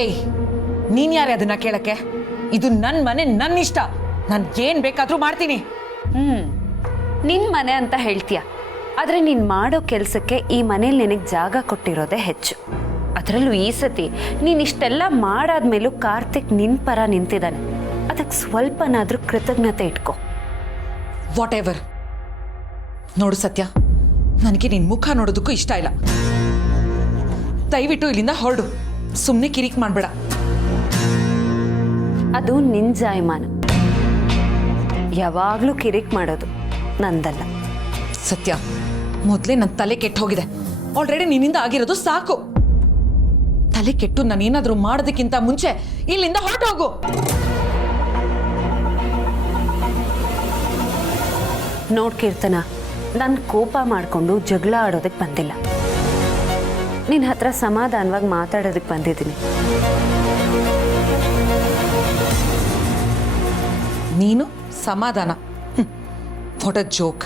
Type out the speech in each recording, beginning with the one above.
ಏಯ್, ನೀನ್ ಯಾರೇ ಅದನ್ನ ಕೇಳಕ್ಕೆ? ಇದು ನನ್ನ ಮನೆ, ನನ್ನ ಇಷ್ಟ. ನಾನು ಏನ್ ಬೇಕಾದ್ರೂ ಮಾಡ್ತೀನಿ. ನಿನ್ ಮನೆ ಅಂತ ಹೇಳ್ತೀಯ, ಆದ್ರೆ ನೀನ್ ಮಾಡೋ ಕೆಲ್ಸಕ್ಕೆ ಈ ಮನೇಲಿ ನಿನಗೆ ಜಾಗ ಕೊಟ್ಟಿರೋದೇ ಹೆಚ್ಚು. ಅದರಲ್ಲೂ ಈ ಸತಿ ನೀನ್ ಇಷ್ಟೆಲ್ಲ ಮಾಡಾದ್ಮೇಲೂ ಕಾರ್ತಿಕ್ ನಿನ್ ಪರ ನಿಂತಿದ್ದಾನೆ. ಅದಕ್ಕೆ ಸ್ವಲ್ಪನಾದ್ರೂ ಕೃತಜ್ಞತೆ ಇಟ್ಕೋ. What ever. ನೋಡು ಸತ್ಯ, ನನಗೆ ನಿನ್ ಮುಖ ನೋಡೋದಕ್ಕೂ ಇಷ್ಟ ಇಲ್ಲ. ದಯವಿಟ್ಟು ಇಲ್ಲಿಂದ ಹೊರಡು. ಸುಮ್ಮನೆ ಕಿರಿಕ್ ಮಾಡ್ಬೇಡ. ಅದು ನಿನ್ ಜಾಯಮಾನ. ಯಾವಾಗ್ಲೂ ಕಿರಿಕ್ ಮಾಡೋದು ನಂದಲ್ಲ. ಸತ್ಯ, ಮೊದಲೇ ನನ್ನ ತಲೆ ಕೆಟ್ಟು ಹೋಗಿದೆ. ಆಲ್ರೆಡಿ ನಿನ್ನಿಂದ ಆಗಿರೋದು ಸಾಕು. ತಲೆ ಕೆಟ್ಟು ನಾನೇನಾದ್ರೂ ಮಾಡೋದಕ್ಕಿಂತ ಮುಂಚೆ ಇಲ್ಲಿಂದ ಹೊರಟು ಹೋಗು. ನೋಡ್ ಕೀರ್ತನ, ನಾನು ಕೋಪ ಮಾಡಿಕೊಂಡು ಜಗಳ ಆಡೋದಕ್ಕೆ ಬಂದಿಲ್ಲ. ನಿನ್ನ ಹತ್ರ ಸಮಾಧಾನವಾಗಿ ಮಾತಾಡೋದಕ್ಕೆ ಬಂದಿದ್ದೀನಿ. ನೀನು ಸಮಾಧಾನ? What a joke.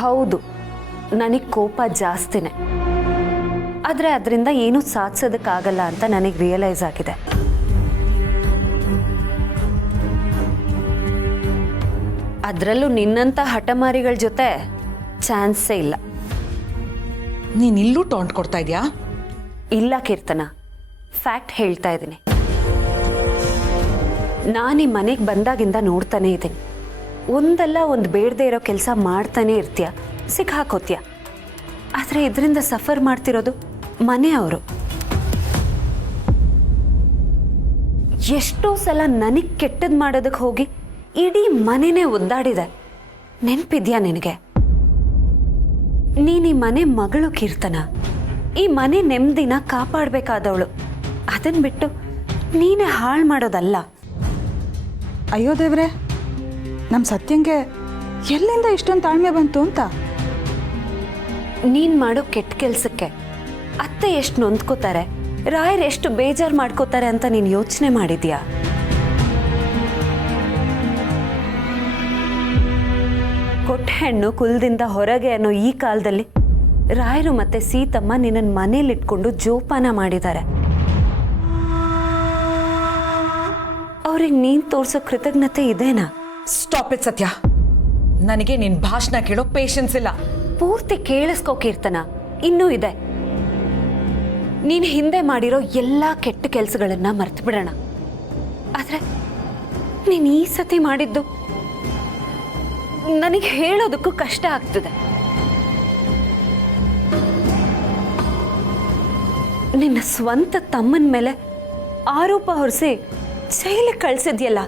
ಹೌದು, ನನಗೆ ಕೋಪ ಜಾಸ್ತಿನೇ. ಆದರೆ ಅದರಿಂದ ಏನೂ ಸಾಧಿಸೋದಕ್ಕಾಗಲ್ಲ ಅಂತ ನನಗೆ ರಿಯಲೈಸ್ ಆಗಿದೆ. ಅದರಲ್ಲೂ ನಿನ್ನಂಥ ಹಠಮಾರಿಗಳ ಜೊತೆ ಚಾನ್ಸೇ ಇಲ್ಲ. ನೀನಿಲ್ಲೂ ಟಾಂಟ್ ಕೊಡ್ತಾ ಇದೆಯಾ? ಇಲ್ಲ ಕೀರ್ತನ, ಫ್ಯಾಕ್ಟ್ ಹೇಳ್ತಾ ಇದ್ದೀನಿ. ನಾನು ಈ ಮನೆಗೆ ಬಂದಾಗಿಂದ ನೋಡ್ತಾನೆ ಇದ್ದೀನಿ. ಒಂದಲ್ಲ ಒಂದು ಬೇಡದೇ ಇರೋ ಕೆಲಸ ಮಾಡ್ತಾನೆ ಇರ್ತೀಯ, ಸಿಕ್ಕಾಕೋತೀಯ. ಆದರೆ ಇದರಿಂದ ಸಫರ್ ಮಾಡ್ತಿರೋದು ಮನೆಯವರು. ಎಷ್ಟೋ ಸಲ ನನಗೆ ಕೆಟ್ಟದ್ದು ಮಾಡೋದಕ್ಕೆ ಹೋಗಿ ಇಡೀ ಮನೆನೇ ಒದ್ದಾಡಿದೆ. ನೆನಪಿದ್ಯಾ ನಿನಗೆ? ನೀನು ಈ ಮನೆ ಮಗಳು ಕೀರ್ತನ. ಈ ಮನೆ ನೆಮ್ಮದಿನ ಕಾಪಾಡಬೇಕಾದವಳು. ಅದನ್ನು ಬಿಟ್ಟು ನೀನೇ ಹಾಳು ಮಾಡೋದಲ್ಲ. ಅಯ್ಯೋ ದೇವ್ರೆ, ನಮ್ಮ ಸತ್ಯಂಗೆ ಎಲ್ಲಿಂದ ಇಷ್ಟೊಂದು ತಾಳ್ಮೆ ಬಂತು ಅಂತ. ನೀನು ಮಾಡೋ ಕೆಟ್ಟ ಕೆಲಸಕ್ಕೆ ಅತ್ತೆ ಎಷ್ಟು ನೊಂದ್ಕೋತಾರೆ, ರಾಯರು ಎಷ್ಟು ಬೇಜಾರು ಮಾಡ್ಕೋತಾರೆ ಅಂತ ನೀನು ಯೋಚನೆ ಮಾಡಿದ್ಯಾ? ಕೊಟ್ಟ ಹೆಣ್ಣು ಕುಲದಿಂದ ಹೊರಗೆ ಅನ್ನೋ ಈ ಕಾಲದಲ್ಲಿ ರಾಯರು ಮತ್ತೆ ಸೀತಮ್ಮ ನಿನ್ನನ್ನು ಮನೇಲಿಟ್ಕೊಂಡು ಜೋಪಾನ ಮಾಡಿದ್ದಾರೆ. ಅವ್ರಿಗೆ ನೀನು ತೋರಿಸೋ ಕೃತಜ್ಞತೆ ಇದೇನಾ? ಸ್ಟಾಪ್ ಇಟ್ ಸತ್ಯ. ನನಗೆ ನಿನ್ ಭಾಷಣ ಕೇಳೋ ಪೇಷನ್ಸ್ ಇಲ್ಲ. ಪೂರ್ತಿ ಕೇಳಿಸ್ಕೋ ಕೀರ್ತನ, ಇನ್ನೂ ಇದೆ. ನೀನು ಹಿಂದೆ ಮಾಡಿರೋ ಎಲ್ಲ ಕೆಟ್ಟ ಕೆಲಸಗಳನ್ನ ಮರ್ತು ಬಿಡೋಣ. ಆದ್ರೆ ನೀನು ಈ ಸತಿ ಮಾಡಿದ್ದು ನನಗೆ ಹೇಳೋದಕ್ಕೂ ಕಷ್ಟ ಆಗ್ತದೆ. ನಿನ್ನ ಸ್ವಂತ ತಮ್ಮನ ಮೇಲೆ ಆರೋಪ ಹೊರಿಸಿ ಜೈಲಿಗೆ ಕಳಿಸಿದ್ಯಲ್ಲ,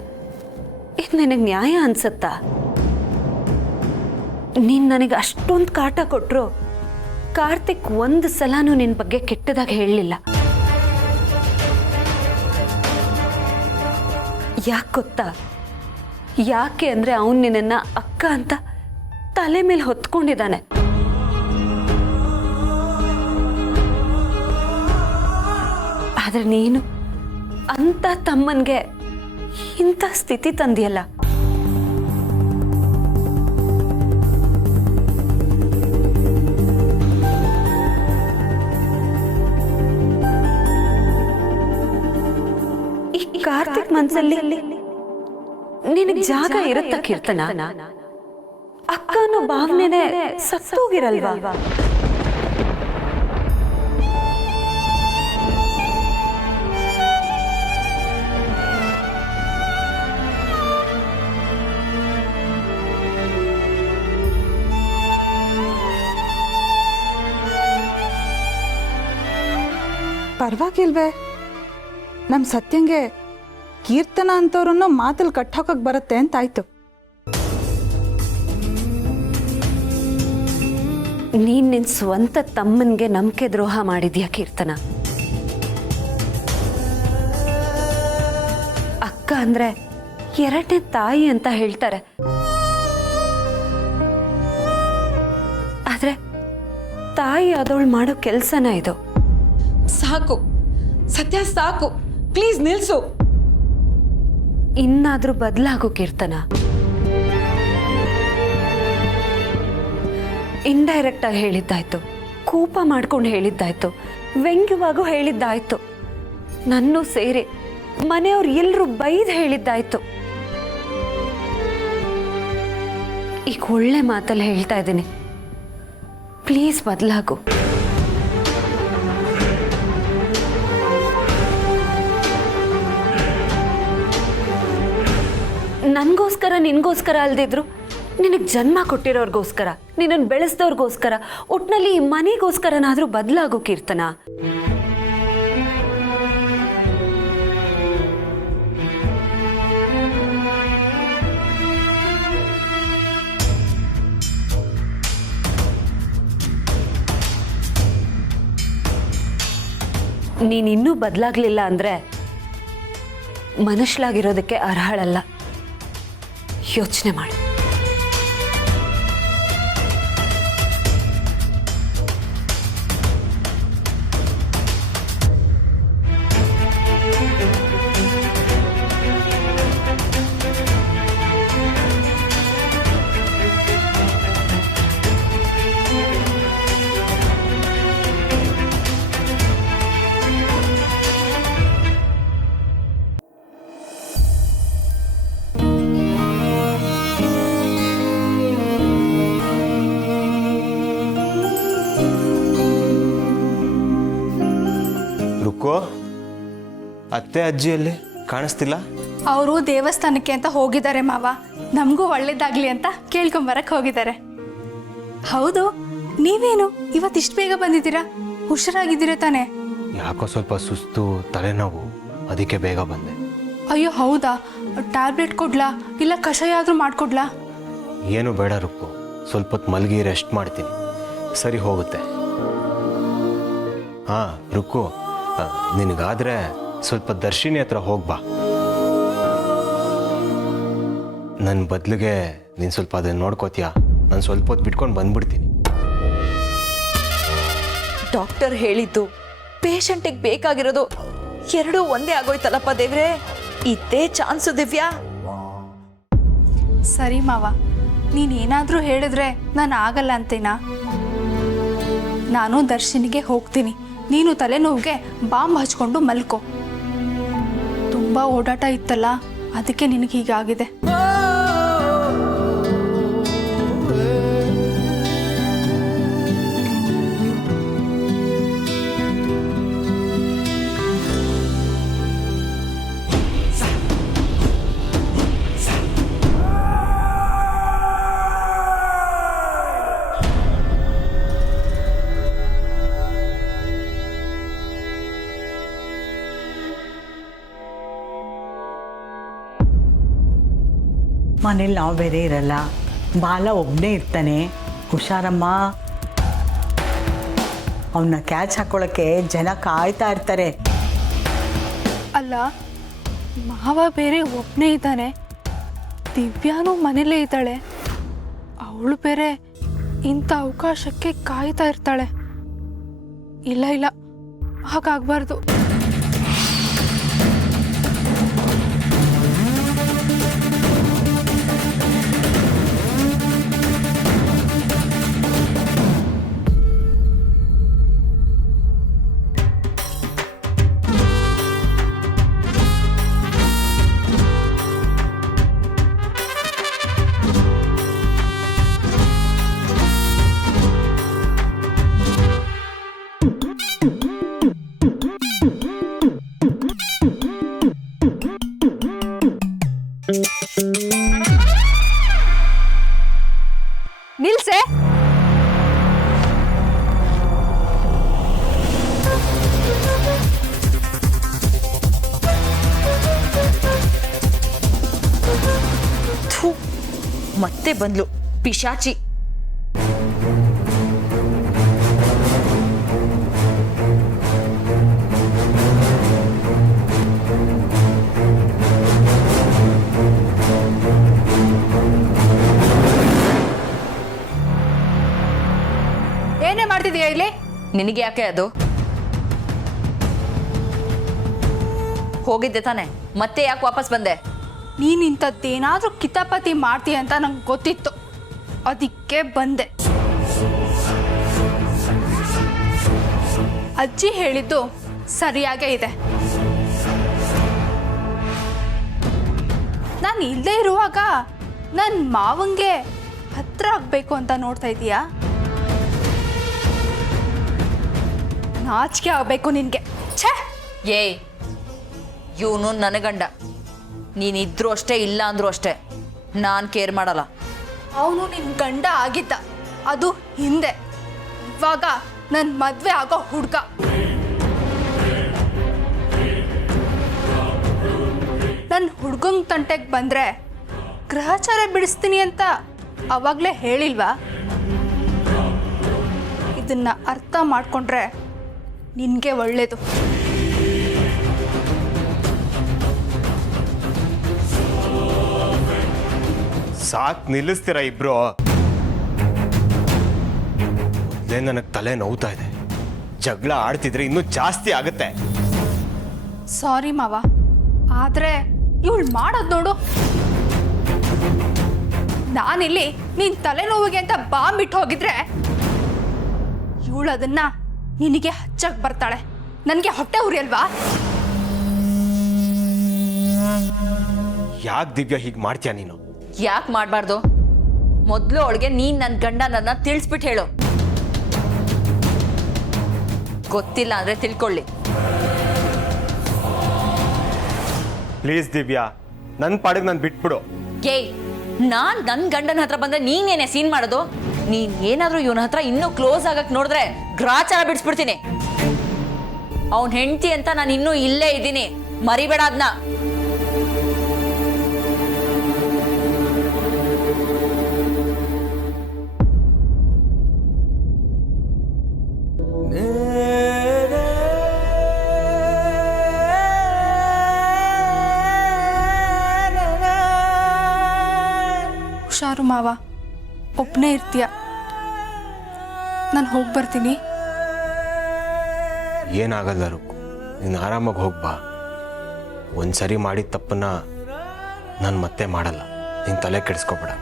ಇದು ನಿನಗೆ ನ್ಯಾಯ ಅನ್ಸತ್ತಾ? ನೀನು ನನಗೆ ಅಷ್ಟೊಂದು ಕಾಟ ಕೊಟ್ಟರು ಕಾರ್ತಿಕ್ ಒಂದು ಸಲನೂ ನಿನ್ನ ಬಗ್ಗೆ ಕೆಟ್ಟದಾಗಿ ಹೇಳಲಿಲ್ಲ. ಯಾಕೆ ಗೊತ್ತಾ? ಯಾಕೆ ಅಂದರೆ ಅವನು ನಿನ್ನನ್ನು ಅಕ್ಕ ಅಂತ ತಲೆ ಮೇಲೆ ಹೊತ್ಕೊಂಡಿದ್ದಾನೆ. ಆದರೆ ನೀನು ಅಂತ ತಮ್ಮನಿಗೆ ಇಂಥ ಸ್ಥಿತಿ ತಂದಿಯಲ್ಲ. ಈ ಕಾರ್ತಿಕ್ ಮನಸ್ಸಲ್ಲಿ ನಿನಗೆ ಜಾಗ ಇರುತ್ತ ಕೀರ್ತನ? ಅಕ್ಕ ಅನ್ನೋ ಭಾವನೆನೇ ಸತ್ತೋಗಿರಲ್ವಾ? ಪರವಾಗಿಲ್ವೇ? ನಮ್ಮ ಸತ್ಯಂಗೆ ಕೀರ್ತನ ಅಂತವ್ರನ್ನು ಮಾತಲ್ಲಿ ಕಟ್ಟಾಕಕ್ಕೆ ಬರುತ್ತೆ ಅಂತಾಯ್ತು. ನೀನ್ ನಿನ್ ಸ್ವಂತ ತಮ್ಮನ್ಗೆ ನಂಬಿಕೆ ದ್ರೋಹ ಮಾಡಿದ್ಯಾ ಕೀರ್ತನ? ಅಕ್ಕ ಅಂದ್ರೆ ಎರಡನೇ ತಾಯಿ ಅಂತ ಹೇಳ್ತಾರೆ. ಆದ್ರೆ ತಾಯಿ ಆದವಳು ಮಾಡೋ ಕೆಲ್ಸನ ಇದು. ಸಾಕು ಸತ್ಯ, ಸಾಕು. ಪ್ಲೀಸ್ ನಿಲ್ಸು. ಇನ್ನಾದ್ರೂ ಬದಲಾಗೋ ಕೀರ್ತನ. ಇಂಡೈರೆಕ್ಟ್ ಆಗಿ ಹೇಳಿದ್ದಾಯ್ತು, ಕೋಪ ಮಾಡ್ಕೊಂಡು ಹೇಳಿದ್ದಾಯ್ತು, ವ್ಯಂಗ್ಯವಾಗೂ ಹೇಳಿದ್ದಾಯ್ತು. ನನ್ನೂ ಸೇರಿ ಮನೆಯವ್ರು ಎಲ್ಲರೂ ಬೈದು ಹೇಳಿದ್ದಾಯ್ತು. ಈಗ ಒಳ್ಳೆ ಮಾತಲ್ಲಿ ಹೇಳ್ತಾ ಇದ್ದೀನಿ, ಪ್ಲೀಸ್ ಬದಲಾಗು. ನನಗೋಸ್ಕರ ನಿನಗೋಸ್ಕರ ಅಲ್ದಿದ್ರು ನಿನಗೆ ಜನ್ಮ ಕೊಟ್ಟಿರೋರ್ಗೋಸ್ಕರ, ನಿನ್ನನ್ನು ಬೆಳೆಸ್ದವ್ರಿಗೋಸ್ಕರ, ಒಟ್ನಲ್ಲಿ ಈ ಮನೆಗೋಸ್ಕರನಾದರೂ ಬದಲಾಗು ಕೀರ್ತನ. ನೀನಿನ್ನೂ ಬದಲಾಗ್ಲಿಲ್ಲ ಅಂದರೆ ಮನುಷ್ಯಲಾಗಿರೋದಕ್ಕೆ ಅರ್ಹಳಲ್ಲ. ಯೋಚನೆ ಮಾಡಿ. ರುಕ್ಕೋ, ಅತ್ತೆ ಅಜ್ಜಿಯಲ್ಲಿ ಕಾಣಿಸ್ತಿಲ್ಲ? ಅವರು ದೇವಸ್ಥಾನಕ್ಕೆ ಅಂತ ಹೋಗಿದ್ದಾರೆ ಮಾವ. ನಮಗೂ ಒಳ್ಳೇದಾಗ್ಲಿ ಅಂತ ಕೇಳ್ಕೊಂಬರಕ್ಕೆ ಹೋಗಿದ್ದಾರೆ. ಹೌದು, ನೀವೇನು ಇವತ್ತಿಷ್ಟು ಬೇಗ ಬಂದಿದ್ದೀರಾ? ಹುಷಾರಾಗಿದ್ದೀರಾ ತಾನೆ? ಯಾಕೋ ಸ್ವಲ್ಪ ಸುಸ್ತು, ತಲೆನೋವು, ಅದಕ್ಕೆ ಬೇಗ ಬಂದೆ. ಅಯ್ಯೋ ಹೌದಾ? ಟ್ಯಾಬ್ಲೆಟ್ ಕೊಡ್ಲಾ ಇಲ್ಲ ಕಷಾಯ ಆದರೂ ಮಾಡಿಕೊಡ್ಲಾ? ಏನು ಬೇಡ ರುಕ್ಕು, ಸ್ವಲ್ಪ ಹೊತ್ತು ಮಲಗಿ ರೆಸ್ಟ್ ಮಾಡ್ತೀನಿ, ಸರಿ ಹೋಗುತ್ತೆ. ಹಾಂ ರುಕ್ಕು, ನಿನಗಾದ್ರೆ ಸ್ವಲ್ಪ ದರ್ಶಿನಿ ಹತ್ರ ಹೋಗ್ಬಾ. ನನ್ನ ಬದಲಿಗೆ ನೀನು ಸ್ವಲ್ಪ ಅದನ್ನು ನೋಡ್ಕೋತೀಯಾ? ನಾನು ಸ್ವಲ್ಪ ಹೊತ್ತು ಬಿಟ್ಕೊಂಡು ಬಂದ್ಬಿಡ್ತೀನಿ. ಡಾಕ್ಟರ್ ಹೇಳಿದ್ದು ಪೇಷಂಟಿಗೆ ಬೇಕಾಗಿರೋದು ಎರಡೂ ಒಂದೇ ಆಗೋಯ್ತಲ್ಲಪ್ಪ ದೇವ್ರೆ. ಇದ್ದೇ ಚಾನ್ಸು ದಿವ್ಯಾ. ಸರಿ ಮಾವ, ನೀನೇನಾದರೂ ಹೇಳಿದ್ರೆ ನಾನು ಆಗಲ್ಲ ಅಂತೇನಾ? ನಾನು ದರ್ಶನಿಗೆ ಹೋಗ್ತೀನಿ, ನೀನು ತಲೆನೋವಿಗೆ ಬಾಂಬ್ ಹಚ್ಕೊಂಡು ಮಲ್ಕೋ. ತುಂಬ ಓಡಾಟ ಇತ್ತಲ್ಲ, ಅದಕ್ಕೆ ನಿನಗೆ ಹೀಗಾಗಿದೆ. ಮನೇಲಿ ನಾವು ಬೇರೆ ಇರಲ್ಲ, ಬಾಲ ಒಬ್ಬನೇ ಇರ್ತಾನೆ. ಹುಷಾರಮ್ಮ. ಅವನ್ನ ಕ್ಯಾಚ್ ಹಾಕೊಳ್ಳೋಕ್ಕೆ ಜನ ಕಾಯ್ತಾ ಇರ್ತಾರೆ. ಅಲ್ಲ, ಮಾವ ಬೇರೆ ಒಬ್ಬನೇ ಇದ್ದಾನೆ, ದಿವ್ಯಾನೂ ಮನೇಲೇ ಇದ್ದಾಳೆ. ಅವಳು ಬೇರೆ ಇಂಥ ಅವಕಾಶಕ್ಕೆ ಕಾಯ್ತಾ ಇರ್ತಾಳೆ. ಇಲ್ಲ ಇಲ್ಲ, ಹಾಗಾಗಬಾರ್ದು. ನಿಲ್ಸೆ. ಮತ್ತೆ ಬಂದ್ಲು ಪಿಶಾಚಿ. ಏನೇ ಮಾಡ್ತಿದೀಯ ಇಲ್ಲಿ? ನಿನಗೆ ಯಾಕೆ ಅದು? ಹೋಗಿದ್ದೆ ತಾನೆ, ಮತ್ತೆ ಯಾಕೆ ವಾಪಸ್ ಬಂದೆ? ನೀನು ಇಂಥದ್ದೇನಾದರೂ ಕಿತಾಪತಿ ಮಾಡ್ತೀಯ ಅಂತ ನಂಗೆ ಗೊತ್ತಿತ್ತು, ಅದಕ್ಕೆ ಬಂದೆ. ಅಜ್ಜಿ ಹೇಳಿದ್ದು ಸರಿಯಾಗೇ ಇದೆ. ನಾನು ಇಲ್ಲದೆ ಇರುವಾಗ ನನ್ನ ಮಾವಂಗೆ ಹತ್ರ ಆಗಬೇಕು ಅಂತ ನೋಡ್ತಾ ಇದೀಯಾ? ನಾಚಿಕೆ ಆಗಬೇಕು ನಿನಗೆ. ಛೇ, ಏಯ್, ಇವನು ನನ್ನ ಗಂಡ. ನೀನಿದ್ರು ಅಷ್ಟೇ, ಇಲ್ಲ ಅಂದ್ರೂ ಅಷ್ಟೇ, ನಾನು ಕೇರ್ ಮಾಡಲ್ಲ. ಅವನು ನಿನ್ನ ಗಂಡ ಆಗಿದ್ದ, ಅದು ಹಿಂದೆ. ಇವಾಗ ನನ್ನ ಮದುವೆ ಆಗೋ ಹುಡುಗ. ನನ್ನ ಹುಡುಗಂಗೆ ತಂಟೆಗೆ ಬಂದರೆ ಗ್ರಹಚಾರ ಬಿಡಿಸ್ತೀನಿ ಅಂತ ಅವಾಗಲೇ ಹೇಳಿಲ್ವಾ? ಇದನ್ನ ಅರ್ಥ ಮಾಡ್ಕೊಂಡ್ರೆ ನಿನಗೆ ಒಳ್ಳೇದು. ಸಾಕ್, ನಿಲ್ಲಿಸ್ತೀರ ಇಬ್ರು? ಮೊದಲೇ ನನಗೆ ತಲೆ ನೋವ್ತಾ ಇದೆ. ಜಗಳ ಆಡ್ತಿದ್ರೆ ಇನ್ನೂ ಜಾಸ್ತಿ ಆಗುತ್ತೆ. ಸಾರಿ ಮಾವ, ಆದರೆ ಇವಳು ಮಾಡೋದು ನೋಡು. ನಾನಿಲ್ಲಿ ನಿನ್ನ ತಲೆನೋವಿಗೆ ಅಂತ ಬಾಂಬ್ ಇಟ್ಟು ಹೋಗಿದ್ರೆ ಇವಳು ಅದನ್ನ ನಿನಗೆ ಹಚ್ಚಕ್ ಬರ್ತಾಳೆ. ನನಗೆ ಹೊಟ್ಟೆ ಉರಿಯಲ್ವಾ? ಯಾಕೆ ದಿವ್ಯಾ ಹೀಗೆ ಮಾಡ್ತೀಯ ನೀನು? ಯಾಕೆ ಮಾಡಬಾರ್ದು? ಮೊದಲು ಅವಳಿಗೆ ನೀನು ನನ್ನ ಗಂಡನನ್ನ ತಿಳಿಸ್ಬಿಟ್ಟು ಹೇಳು. ಗೊತ್ತಿಲ್ಲ ಅಂದರೆ ತಿಳ್ಕೊಳ್ಳಿ. ಪ್ಲೀಸ್ ದಿವ್ಯಾ, ನನ್ನ ಪಾಡಿಗೆ ನಾನು ಬಿಟ್ಬಿಡು. ಏಯ್, ನಾನು ನನ್ನ ಗಂಡನ ಹತ್ರ ಬಂದರೆ ನೀನೇನೆ ಸೀನ್ ಮಾಡೋದು? ನೀನು ಏನಾದರೂ ಇವನ ಹತ್ರ ಇನ್ನೂ ಕ್ಲೋಸ್ ಆಗಕ್ಕೆ ನೋಡಿದ್ರೆ ಗ್ರಾಚಾರ ಬಿಡಿಸ್ಬಿಡ್ತೀನಿ. ಅವನ ಹೆಂಡತಿ ಅಂತ ನಾನು ಇನ್ನೂ ಇಲ್ಲೇ ಇದ್ದೀನಿ, ಮರಿಬೇಡ ಅದನ್ನ. ಹುಷಾರು ಮಾವ, ಒಬ್ಬನೇ ಇರ್ತೀಯ. ನಾನು ಹೋಗಿ ಬರ್ತೀನಿ. ಏನಾಗಲ್ಲ ರುಕ್ಕು, ನೀನು ಆರಾಮಾಗಿ ಹೋಗ್ಬಾ. ಒಂದ್ಸರಿ ಮಾಡಿದ ತಪ್ಪನ್ನ ನಾನು ಮತ್ತೆ ಮಾಡಲ್ಲ. ನೀನು ತಲೆ ಕೆಡಿಸ್ಕೊಬೇಡ.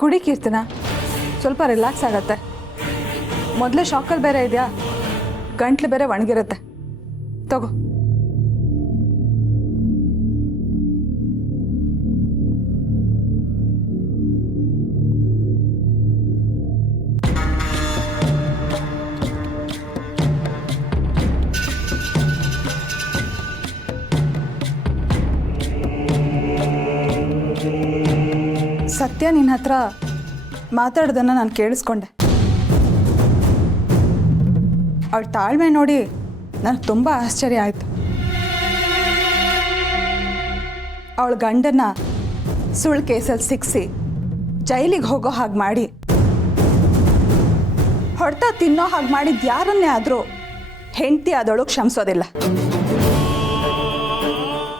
ಕುಡಿ ಕೀರ್ತನ, ಸ್ವಲ್ಪ ರಿಲ್ಯಾಕ್ಸ್ ಆಗತ್ತೆ. ಮೊದಲೇ ಶಾಕಲ್ಲಿ ಬೇರೆ ಇದೆಯಾ, ಗಂಟ್ಲು ಬೇರೆ ಒಣಗಿರುತ್ತೆ. ತಗೋ. ಸತ್ಯ ನಿನ್ನ ಹತ್ರ ಮಾತಾಡೋದನ್ನು ನಾನು ಕೇಳಿಸ್ಕೊಂಡೆ. ಅವಳ ತಾಳ್ಮೆ ನೋಡಿ ನನಗೆ ತುಂಬ ಆಶ್ಚರ್ಯ ಆಯಿತು. ಅವಳ ಗಂಡನ ಸುಳ್ಳು ಕೇಸಲ್ಲಿ ಸಿಕ್ಕಿಸಿ ಜೈಲಿಗೆ ಹೋಗೋ ಹಾಗೆ ಮಾಡಿ, ಹೊಡೆತ ತಿನ್ನೋ ಹಾಗೆ ಮಾಡಿದ್ದು ಯಾರನ್ನೇ ಆದರೂ ಹೆಂಡತಿ ಆದವಳು ಕ್ಷಮಿಸೋದಿಲ್ಲ.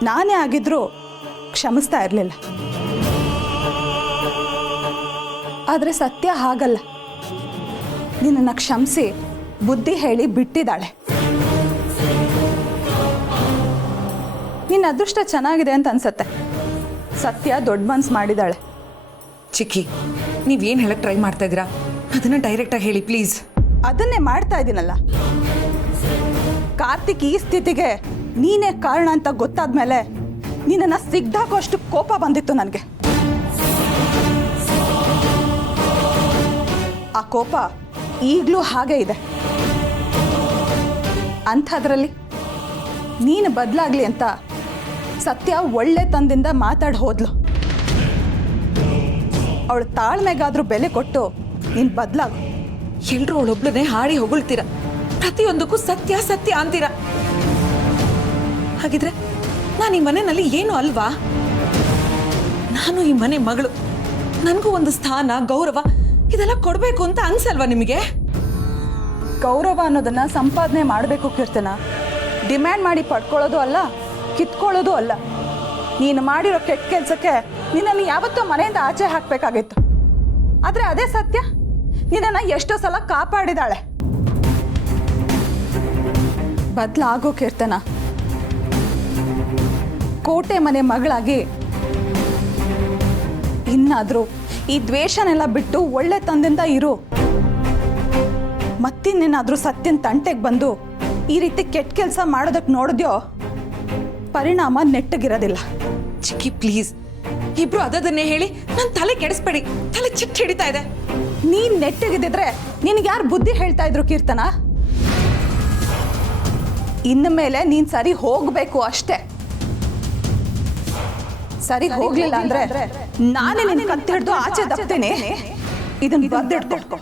ನಾನೇ ಆಗಿದ್ರೂ ಕ್ಷಮಿಸ್ತಾ ಇರಲಿಲ್ಲ. ಆದರೆ ಸತ್ಯ ಹಾಗಲ್ಲ. ನಿನ್ನನ್ನು ಕ್ಷಮಿಸಿ ಬುದ್ಧಿ ಹೇಳಿ ಬಿಟ್ಟಿದ್ದಾಳೆ. ನಿನ್ನ ಅದೃಷ್ಟ ಚೆನ್ನಾಗಿದೆ ಅಂತ ಅನ್ಸತ್ತೆ. ಸತ್ಯ ದೊಡ್ಡ ಮನ್ಸು ಮಾಡಿದ್ದಾಳೆ. ಚಿಕ್ಕಿ, ನೀವೇನು ಹೇಳಕ್ಕೆ ಟ್ರೈ ಮಾಡ್ತಾ ಇದ್ದೀರಾ? ಅದನ್ನು ಡೈರೆಕ್ಟಾಗಿ ಹೇಳಿ ಪ್ಲೀಸ್. ಅದನ್ನೇ ಮಾಡ್ತಾ ಇದ್ದೀನಲ್ಲ. ಕಾರ್ತಿಕ್ ಈ ಸ್ಥಿತಿಗೆ ನೀನೇ ಕಾರಣ ಅಂತ ಗೊತ್ತಾದ್ಮೇಲೆ ನಿನ್ನನ್ನು ಸಿಗ್ದಾಕೋಷ್ಟು ಕೋಪ ಬಂದಿತ್ತು ನನಗೆ. ಆ ಕೋಪ ಈಗಲೂ ಹಾಗೆ ಇದೆ. ಅಂಥದ್ರಲ್ಲಿ ನೀನು ಬದಲಾಗಲಿ ಅಂತ ಸತ್ಯ ಒಳ್ಳೆ ತಂದಿಂದ ಮಾತಾಡಿ ಹೋದ್ಲು. ಅವಳ ತಾಳ್ಮೆಗಾದ್ರೂ ಬೆಲೆ ಕೊಟ್ಟು ನೀನು ಬದಲಾಗು. ಎಲ್ಲರೂ ಅವಳೊಬ್ಳನ್ನೇ ಹಾಡಿ ಹೊಗಳ್ತೀರ, ಪ್ರತಿಯೊಂದಕ್ಕೂ ಸತ್ಯ ಸತ್ಯ ಅಂತೀರ. ಹಾಗಿದ್ರೆ ನಾನು ಈ ಮನೆಯಲ್ಲಿ ಏನು ಅಲ್ವಾ? ನಾನು ಈ ಮನೆ ಮಗಳು, ನನಗೂ ಒಂದು ಸ್ಥಾನ ಗೌರವ ಇದೆಲ್ಲ ಕೊಡಬೇಕು ಅಂತ ಅನ್ಸಲ್ವಾ ನಿಮಗೆ? ಗೌರವ ಅನ್ನೋದನ್ನ ಸಂಪಾದನೆ ಮಾಡಬೇಕು ಕೀರ್ತನ. ಡಿಮ್ಯಾಂಡ್ ಮಾಡಿ ಪಡ್ಕೊಳ್ಳೋದು ಅಲ್ಲ, ಕಿತ್ಕೊಳ್ಳೋದು ಅಲ್ಲ. ನೀನು ಮಾಡಿರೋ ಕೆಟ್ಟ ಕೆಲಸಕ್ಕೆ ನಿನ್ನನ್ನು ಯಾವತ್ತೂ ಮನೆಯಿಂದ ಆಚೆ ಹಾಕಬೇಕಾಗಿತ್ತು. ಆದರೆ ಅದೇ ಸತ್ಯ ನಿನ್ನನ್ನು ಎಷ್ಟೋ ಸಲ ಕಾಪಾಡಿದಾಳೆ. ಬದಲಾಗೋ ಕೀರ್ತನ, ಕೋಟೆ ಮನೆ ಮಗಳಾಗಿ ಇನ್ನಾದರೂ ಈ ದ್ವೇಷನೆಲ್ಲ ಬಿಟ್ಟು ಒಳ್ಳೆ ತಂದೆಯಿಂದ ಇರು. ಮತ್ತಿನ್ನೇನಾದರೂ ಸತ್ಯನ ತಂಟೆಗೆ ಬಂದು ಈ ರೀತಿ ಕೆಟ್ಟ ಕೆಲಸ ಮಾಡೋದಕ್ಕೆ ನೋಡಿದ್ಯೋ ಪರಿಣಾಮ ನೆಟ್ಟಗಿರೋದಿಲ್ಲ. ಚಿಕ್ಕಿ ಪ್ಲೀಸ್, ಇಬ್ರು ಅದನ್ನೇ ಹೇಳಿ ನನ್ನ ತಲೆ ಕೆಡಿಸ್ಬೇಡಿ. ತಲೆ ಚಿಟ್ಟ ಹಿಡಿತಾ ಇದೆ. ನೀನ್ ನೆಟ್ಟಗಿದ್ದಿದ್ರೆ ನಿನಗೆ ಯಾರು ಬುದ್ಧಿ ಹೇಳ್ತಾ ಇದ್ರು ಕೀರ್ತನ? ಇನ್ನು ಮೇಲೆ ನೀನ್ ಸರಿ ಹೋಗ್ಬೇಕು ಅಷ್ಟೇ. ಸರಿ ಹೋಗ್ಲಿಲ್ಲ ಅಂದ್ರೆ ನಾನೇ ನಿನ್ ಕತ್ತಿ ಹಿಡ್ದು ಆಚೆ ದಬ್ತೇನೆ. ಇದನ್ನ ಬರ್ದಿಡ್ಕೊ.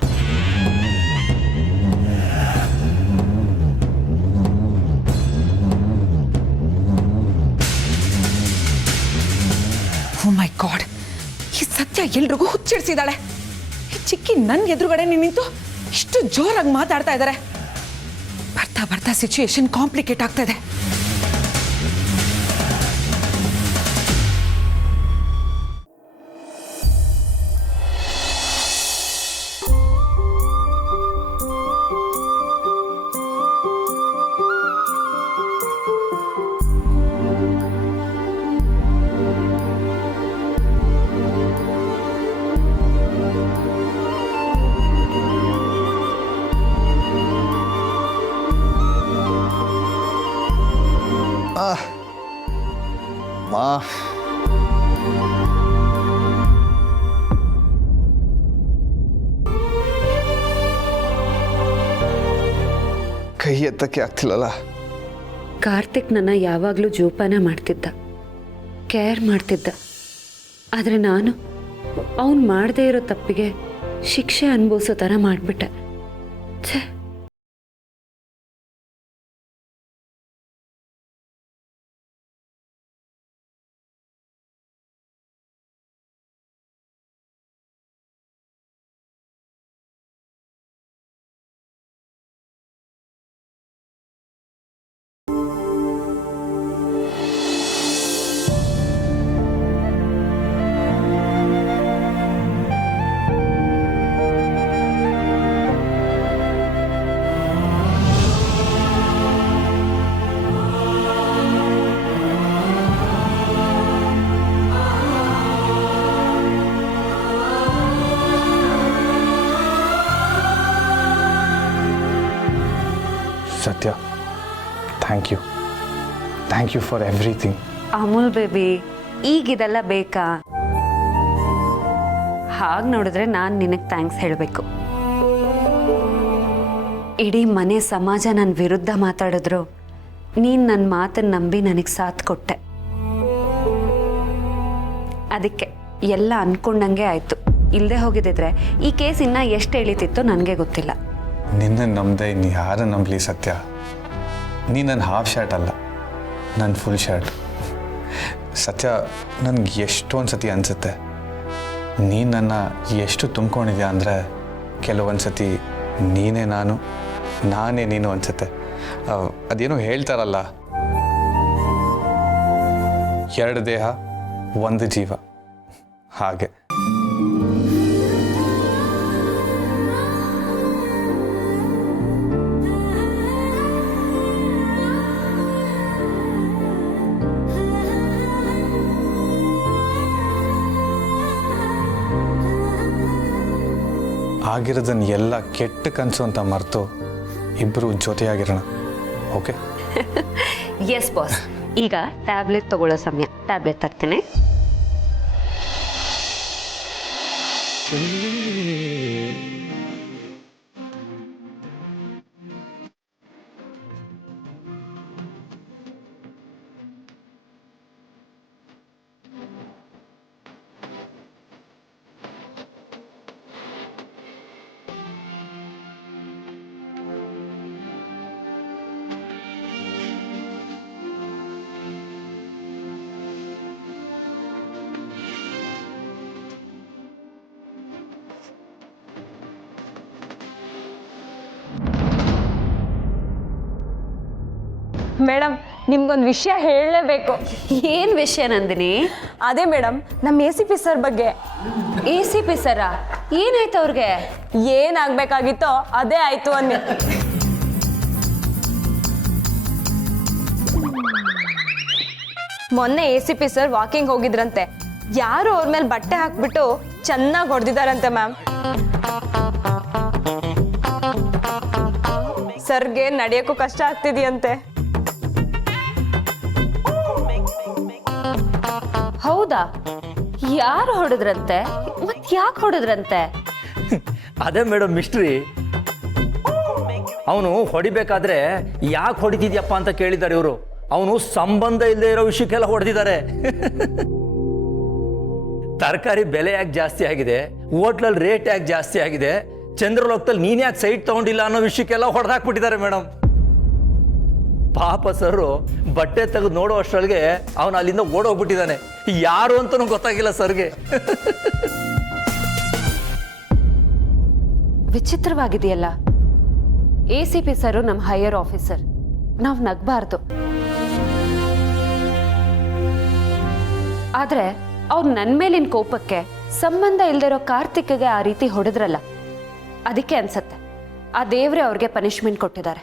ಓ ಮೈ ಗಾಡ್, ಈ ಸತ್ಯ ಎಲ್ರಿಗೂ ಹುಚ್ಚಿಡ್ಸಿದಾಳೆ. ಈ ಚಿಕ್ಕಿ ನನ್ನ ಎದುರುಗಡೆ ನಿಂತು ಇಷ್ಟು ಜೋರಾಗಿ ಮಾತಾಡ್ತಾ ಇದ್ದಾರೆ. ಬರ್ತಾ ಬರ್ತಾ ಸಿಚುಯೇಷನ್ ಕಾಂಪ್ಲಿಕೇಟ್ ಆಗ್ತಾ ಇದೆ. ಮಾ ಕೈ ಎತ್ತಕ್ಕೆ ಆಗ್ತಿಲ್ಲಲ್ಲ. ಕಾರ್ತಿಕ್ ನನ್ನ ಯಾವಾಗಲೂ ಜೋಪಾನ ಮಾಡ್ತಿದ್ದ, ಕೇರ್ ಮಾಡ್ತಿದ್ದ. ಆದರೆ ನಾನು ಅವನು ಮಾಡದೇ ಇರೋ ತಪ್ಪಿಗೆ ಶಿಕ್ಷೆ ಅನುಭವಿಸೋ ಥರ ಮಾಡಿಬಿಟ್ಟೆ. ಛೇ, ಸತ್ಯ, thank you for everything. Amul baby, ಈಗಿದೆಲ್ಲ ಬೇಕಾ? ಹಾಗೆ ನೋಡಿದ್ರೆ ನಾನು ನಿನಗೆ ಥ್ಯಾಂಕ್ಸ್ ಹೇಳಬೇಕು. ಇಡೀ ಮನೆ ಸಮಾಜ ನನ್ನ ವಿರುದ್ಧ ಮಾತಾಡಿದ್ರು ನೀನು ನನ್ನ ಮಾತನ್ನು ನಂಬಿ ನನಗೆ ಸಾಥ್ ಕೊಟ್ಟೆ. ಅದಕ್ಕೆ ಎಲ್ಲ ಅಂದ್ಕೊಂಡಂಗೆ ಆಯಿತು. ಇಲ್ಲದೆ ಹೋಗಿದ್ದಿದ್ರೆ ಈ ಕೇಸ್ ಇನ್ನೂ ಎಷ್ಟು ಎಳಿತಿತ್ತೋ ನನಗೆ ಗೊತ್ತಿಲ್ಲ. ನಿನ್ನ ನಂಬದೆ ಇನ್ನು ಯಾರು ನಂಬಲಿ ಸತ್ಯ? ನೀ ನನ್ನ ಹಾಫ್ ಶರ್ಟ್ ಅಲ್ಲ, ನನ್ನ ಫುಲ್ ಶರ್ಟ್. ಸತ್ಯ, ನನಗೆ ಎಷ್ಟೊಂದು ಸತಿ ಅನಿಸುತ್ತೆ ನೀನು ನನ್ನ ಎಷ್ಟು ತುಂಬ್ಕೊಂಡಿದ್ಯಾ ಅಂದರೆ ಕೆಲವೊಂದು ಸತಿ ನೀನೇ ನಾನು, ನಾನೇ ನೀನು ಅನಿಸುತ್ತೆ. ಅದೇನೋ ಹೇಳ್ತಾರಲ್ಲ, 2 ದೇಹ 1 ಜೀವ, ಹಾಗೆ. ಆಗಿರೋದನ್ನ ಎಲ್ಲ ಕೆಟ್ಟ ಕನಸು ಅಂತ ಮರೆತು ಇಬ್ಬರು ಜೊತೆಯಾಗಿರೋಣ, ಓಕೆ? Yes boss. ಈಗ ಟ್ಯಾಬ್ಲೆಟ್ ತಗೊಳ್ಳೋ ಸಮಯ. ಟ್ಯಾಬ್ಲೆಟ್ ತರ್ತೇನೆ. ಮೇಡಮ್, ನಿಮ್ಗೊಂದು ವಿಷಯ ಹೇಳಲೇಬೇಕು. ಏನ್ ವಿಷಯ ನಂದಿನಿ? ಅದೇ ಮೇಡಮ್, ನಮ್ಮ ACP ಸರ್ ಬಗ್ಗೆ. ACP ಸರ ಏನಾಯ್ತು ಅವ್ರಿಗೆ? ಏನಾಗಬೇಕಾಗಿತ್ತೋ ಅದೇ ಆಯ್ತು ಅನ್ನಿ. ಮೊನ್ನೆ ACP ಸರ್ ವಾಕಿಂಗ್ ಹೋಗಿದ್ರಂತೆ. ಯಾರು ಅವ್ರ ಮೇಲೆ ಬಟ್ಟೆ ಹಾಕ್ಬಿಟ್ಟು ಚೆನ್ನಾಗಿ ಹೊಡೆದಿದ್ದಾರಂತೆ ಮ್ಯಾಮ್. ಸರ್ಗೆ ನಡೆಯೋಕ್ಕೂ ಕಷ್ಟ ಆಗ್ತಿದೆಯಂತೆ. ಹೌದಾ? ಯಾರು ಹೊಡೆದ್ರಂತೆ? ಮತ್ ಯಾಕೆ ಹೊಡೆದ್ರಂತೆ? ಅದೇ ಮೇಡಮ್ ಮಿಸ್ಟ್ರಿ. ಅವನು ಹೊಡಿಬೇಕಾದ್ರೆ ಯಾಕೆ ಹೊಡಿತಿದ್ಯಪ್ಪ ಅಂತ ಕೇಳಿದ್ದಾರೆ ಇವರು. ಅವನು ಸಂಬಂಧ ಇಲ್ಲದೆ ಇರೋ ವಿಷಯಕ್ಕೆಲ್ಲ ಹೊಡೆದಿದ್ದಾರೆ. ತರಕಾರಿ ಬೆಲೆ ಯಾಕೆ ಜಾಸ್ತಿ ಆಗಿದೆ, ಹೋಟ್ಲಲ್ಲಿ ರೇಟ್ ಯಾಕೆ ಜಾಸ್ತಿ ಆಗಿದೆ, ಚಂದ್ರಲೋಕದಲ್ಲಿ ನೀನ್ ಯಾಕೆ ಸೈಟ್ ತಗೊಂಡಿಲ್ಲ ಅನ್ನೋ ವಿಷಯಕ್ಕೆಲ್ಲ ಹೊಡೆದಾಕ್ಬಿಟ್ಟಿದ್ದಾರೆ ಮೇಡಮ್. ಪಾಪ ಸರ್ ಬಟ್ಟೆ ತೆಗೆದು ನೋಡೋ ಅಷ್ಟರೊಳಗೆ ಅವನು ಅಲ್ಲಿಂದ ಓಡೋಗ್ಬಿಟ್ಟಿದ್ದಾನೆ. ಯಾರು ಅಂತನೂ ಗೊತ್ತಾಗಿಲ್ಲ ಸರ್ಗೆ. ವಿಚಿತ್ರವಾಗಿದೆಯಲ್ಲ. ACP ಸರು ನಮ್ಮ ಹೈಯರ್ ಆಫೀಸರ್, ನಾವು ನಗ್ಬಾರ್ದು. ಆದ್ರೆ ಅವ್ರು ನನ್ನ ಮೇಲಿನ ಕೋಪಕ್ಕೆ ಸಂಬಂಧ ಇಲ್ದಿರೋ ಕಾರ್ತಿಕ್ಗೆ ಆ ರೀತಿ ಹೊಡೆದ್ರಲ್ಲ, ಅದಕ್ಕೆ ಅನ್ಸತ್ತೆ ಆ ದೇವ್ರೆ ಅವ್ರಿಗೆ ಪನಿಷ್ಮೆಂಟ್ ಕೊಟ್ಟಿದ್ದಾರೆ.